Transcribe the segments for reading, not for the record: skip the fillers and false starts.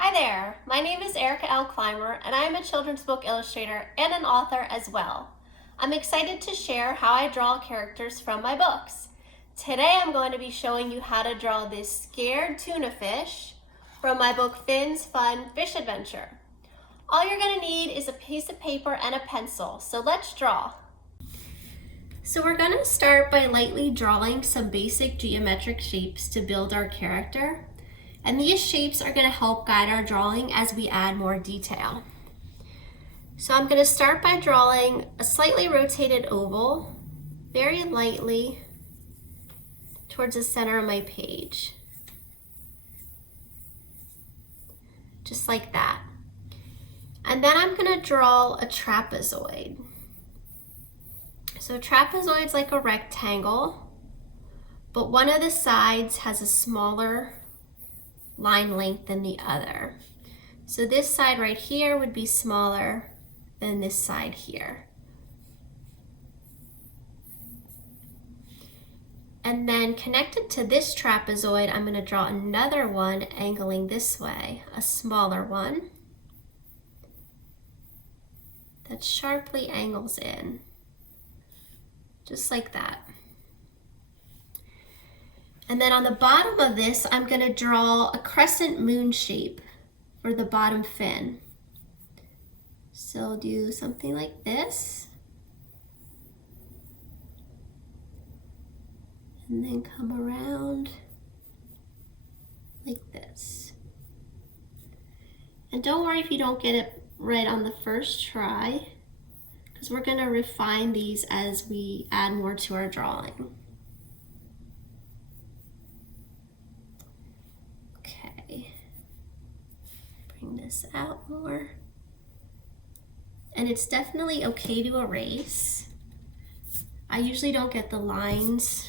Hi there, my name is Erica L. Clymer, and I am a children's book illustrator and an author as well. I'm excited to share how I draw characters from my books. Today I'm going to be showing you how to draw this scared tuna fish from my book Finn's Fun Fish Adventure. All you're going to need is a piece of paper and a pencil, so let's draw. So we're going to start by lightly drawing some basic geometric shapes to build our character. And these shapes are going to help guide our drawing as we add more detail. So I'm going to start by drawing a slightly rotated oval, very lightly towards the center of my page. Just like that. And then I'm going to draw a trapezoid. So a trapezoid is like a rectangle, but one of the sides has a smaller line length than the other. So this side right here would be smaller than this side here. And then connected to this trapezoid, I'm going to draw another one angling this way, a smaller one that sharply angles in, just like that. And then on the bottom of this, I'm going to draw a crescent moon shape for the bottom fin. So I'll do something like this. And then come around like this. And don't worry if you don't get it right on the first try, because we're going to refine these as we add more to our drawing. Bring this out more. And it's definitely okay to erase. I usually don't get the lines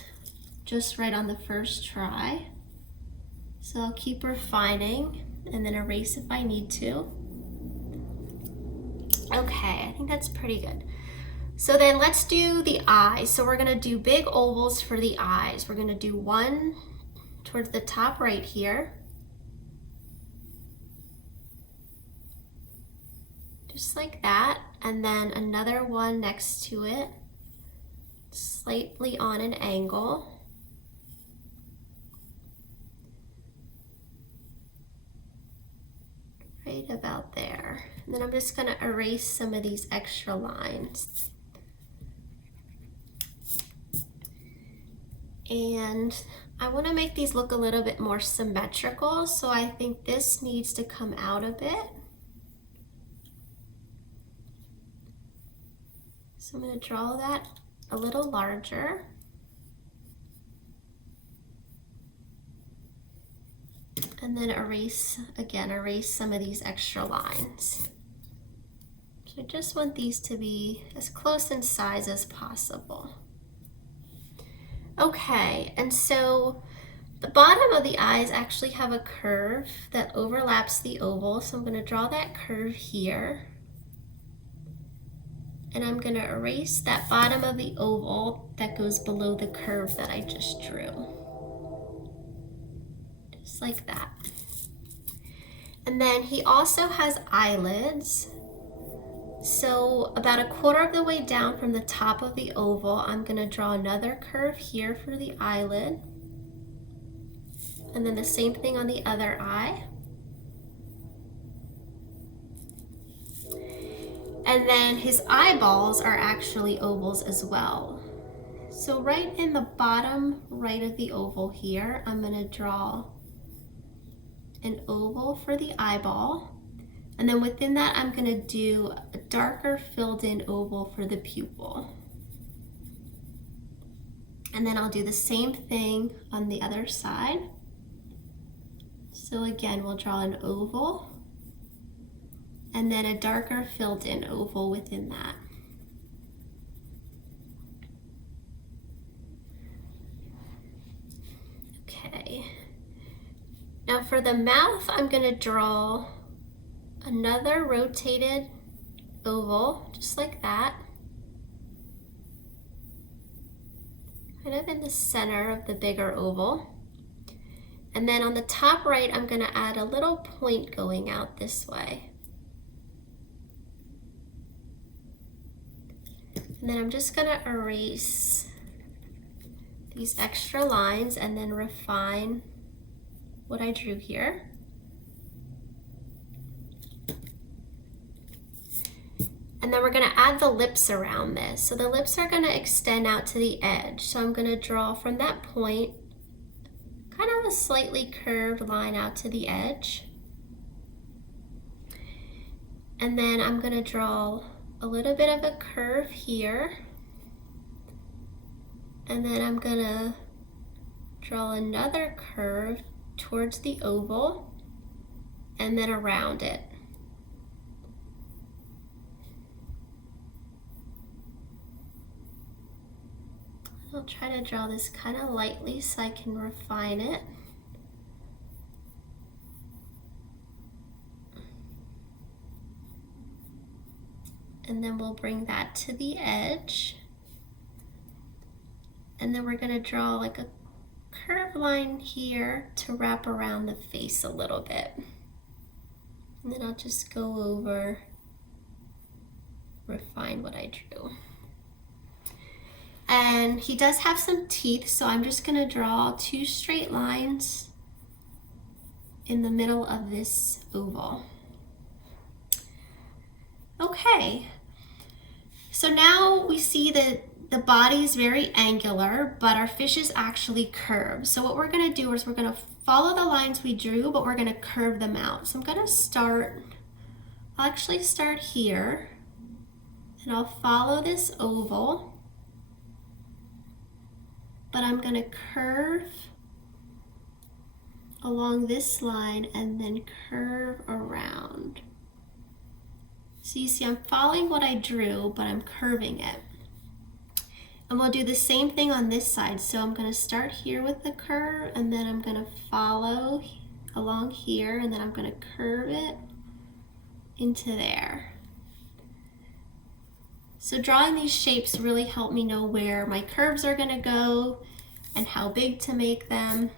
just right on the first try. So I'll keep refining and then erase if I need to. Okay, I think that's pretty good. So then let's do the eyes. So we're gonna do big ovals for the eyes. We're gonna do one towards the top right here. Just like that, and then another one next to it, slightly on an angle. Right about there. And then I'm just going to erase some of these extra lines. And I want to make these look a little bit more symmetrical, so I think this needs to come out a bit. So I'm going to draw that a little larger. And then erase some of these extra lines. So I just want these to be as close in size as possible. Okay, and so the bottom of the eyes actually have a curve that overlaps the oval. So I'm going to draw that curve here. And I'm going to erase that bottom of the oval that goes below the curve that I just drew. Just like that. And then he also has eyelids. So about 1/4 of the way down from the top of the oval, I'm going to draw another curve here for the eyelid. And then the same thing on the other eye. And then his eyeballs are actually ovals as well. So right in the bottom right of the oval here, I'm going to draw an oval for the eyeball. And then within that, I'm going to do a darker filled in oval for the pupil. And then I'll do the same thing on the other side. So again, we'll draw an oval and then a darker filled in oval within that. Okay. Now for the mouth, I'm going to draw another rotated oval, just like that. Kind of in the center of the bigger oval. And then on the top right, I'm going to add a little point going out this way. And then I'm just going to erase these extra lines and then refine what I drew here. And then we're going to add the lips around this. So the lips are going to extend out to the edge. So I'm going to draw from that point kind of a slightly curved line out to the edge. And then I'm going to draw a little bit of a curve here. And then I'm going to draw another curve towards the oval and then around it. I'll try to draw this kind of lightly so I can refine it. And then we'll bring that to the edge. And then we're going to draw like a curved line here to wrap around the face a little bit. And then I'll just go over, refine what I drew. And he does have some teeth, so I'm just going to draw 2 straight lines in the middle of this oval. Okay, so now we see that the body is very angular, but our fish is actually curved. So what we're going to do is we're going to follow the lines we drew, but we're going to curve them out. So I'm going to I'll actually start here, and I'll follow this oval. But I'm going to curve along this line and then curve around. So you see I'm following what I drew, but I'm curving it. And we'll do the same thing on this side. So I'm going to start here with the curve, and then I'm going to follow along here, and then I'm going to curve it into there. So drawing these shapes really help me know where my curves are going to go and how big to make them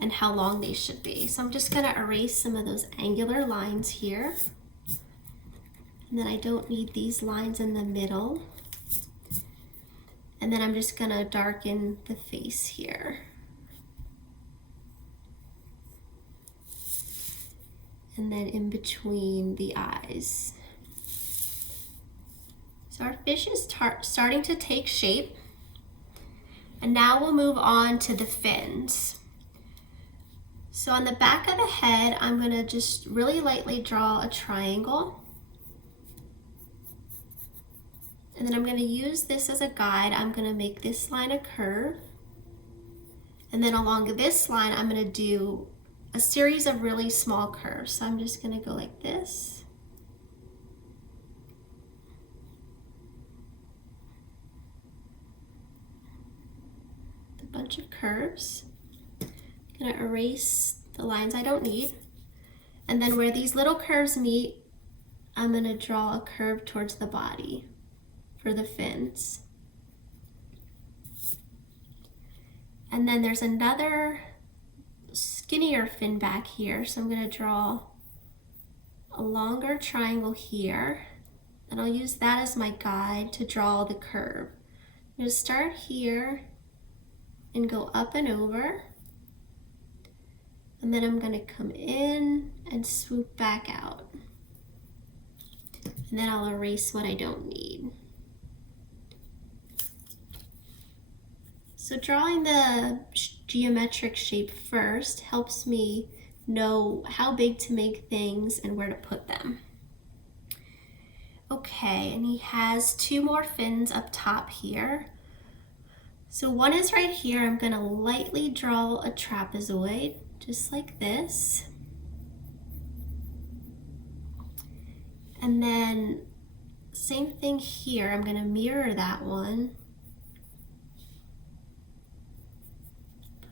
and how long they should be. So I'm just going to erase some of those angular lines here. And then I don't need these lines in the middle. And then I'm just going to darken the face here. And then in between the eyes. So our fish is starting to take shape. And now we'll move on to the fins. So on the back of the head, I'm going to just really lightly draw a triangle. And then I'm going to use this as a guide. I'm going to make this line a curve. And then along this line, I'm going to do a series of really small curves. So I'm just going to go like this. A bunch of curves. I'm going to erase the lines I don't need. And then where these little curves meet, I'm going to draw a curve towards the body for the fins. And then there's another skinnier fin back here, so I'm going to draw a longer triangle here, and I'll use that as my guide to draw the curve. I'm going to start here and go up and over, and then I'm going to come in and swoop back out, and then I'll erase what I don't need. So drawing the geometric shape first helps me know how big to make things and where to put them. Okay, and he has 2 more fins up top here. So one is right here. I'm going to lightly draw a trapezoid, just like this. And then same thing here. I'm going to mirror that one.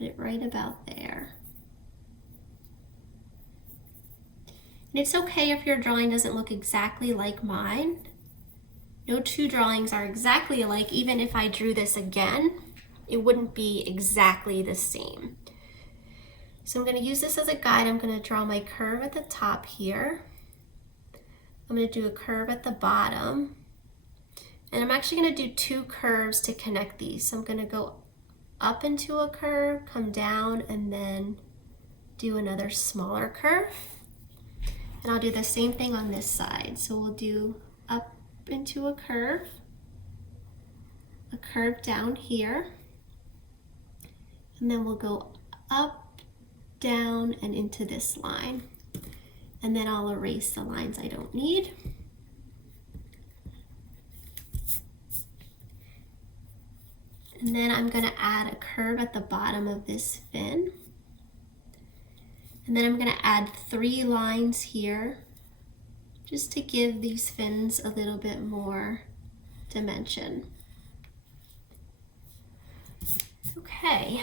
It right about there. And it's okay if your drawing doesn't look exactly like mine. No 2 drawings are exactly alike. Even if I drew this again, it wouldn't be exactly the same. So I'm going to use this as a guide. I'm going to draw my curve at the top here. I'm going to do a curve at the bottom. And I'm actually going to do two curves to connect these. So I'm going to go up into a curve, come down, and then do another smaller curve. And I'll do the same thing on this side. So we'll do up into a curve down here, and then we'll go up, down, and into this line. And then I'll erase the lines I don't need. And then I'm going to add a curve at the bottom of this fin. And then I'm going to add 3 lines here just to give these fins a little bit more dimension. Okay.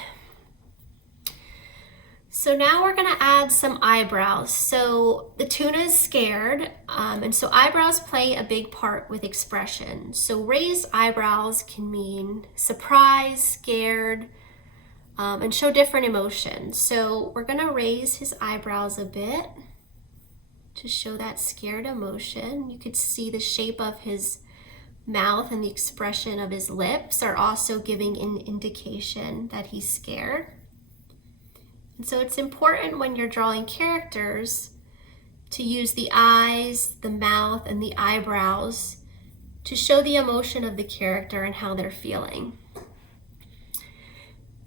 So now we're going to add some eyebrows. So the tuna is scared, and so eyebrows play a big part with expression. So raised eyebrows can mean surprised, scared, and show different emotions. So we're going to raise his eyebrows a bit to show that scared emotion. You could see the shape of his mouth and the expression of his lips are also giving an indication that he's scared. And so it's important when you're drawing characters to use the eyes, the mouth, and the eyebrows to show the emotion of the character and how they're feeling.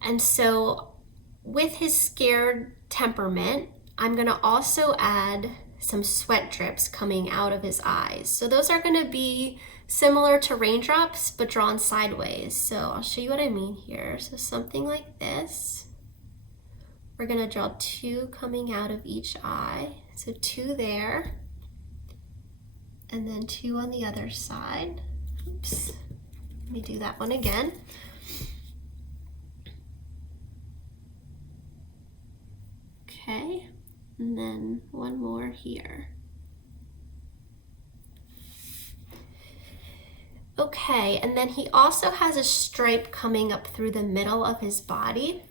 And so with his scared temperament, I'm going to also add some sweat drips coming out of his eyes. So those are going to be similar to raindrops, but drawn sideways. So I'll show you what I mean here. So something like this. We're going to draw 2 coming out of each eye. So 2 there, and then 2 on the other side. Oops, let me do that one again. Okay, and then 1 more here. Okay, and then he also has a stripe coming up through the middle of his body,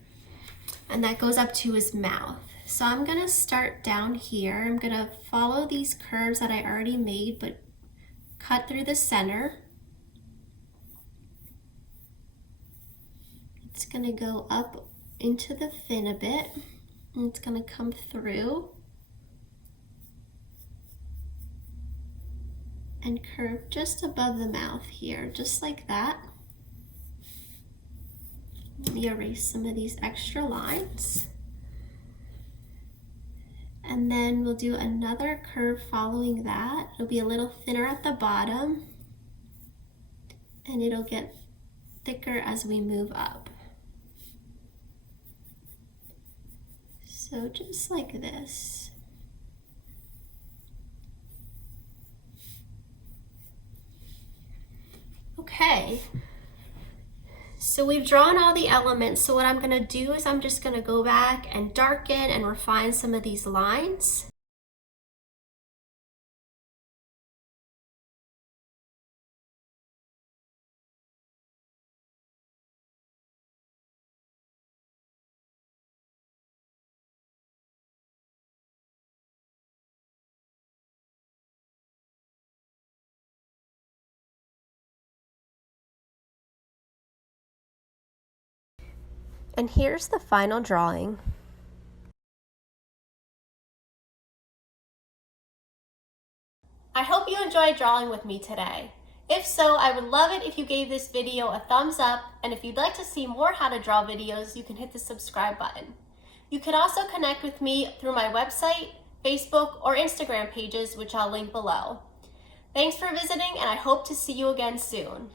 and that goes up to his mouth. So I'm gonna start down here. I'm gonna follow these curves that I already made, but cut through the center. It's gonna go up into the fin a bit, and it's gonna come through and curve just above the mouth here, just like that. Let me erase some of these extra lines. And then we'll do another curve following that. It'll be a little thinner at the bottom, and it'll get thicker as we move up. So just like this. Okay. So we've drawn all the elements, so what I'm going to do is I'm just going to go back and darken and refine some of these lines. And here's the final drawing. I hope you enjoyed drawing with me today. If so, I would love it if you gave this video a thumbs up, and if you'd like to see more how to draw videos, you can hit the subscribe button. You can also connect with me through my website, Facebook, or Instagram pages, which I'll link below. Thanks for visiting, and I hope to see you again soon.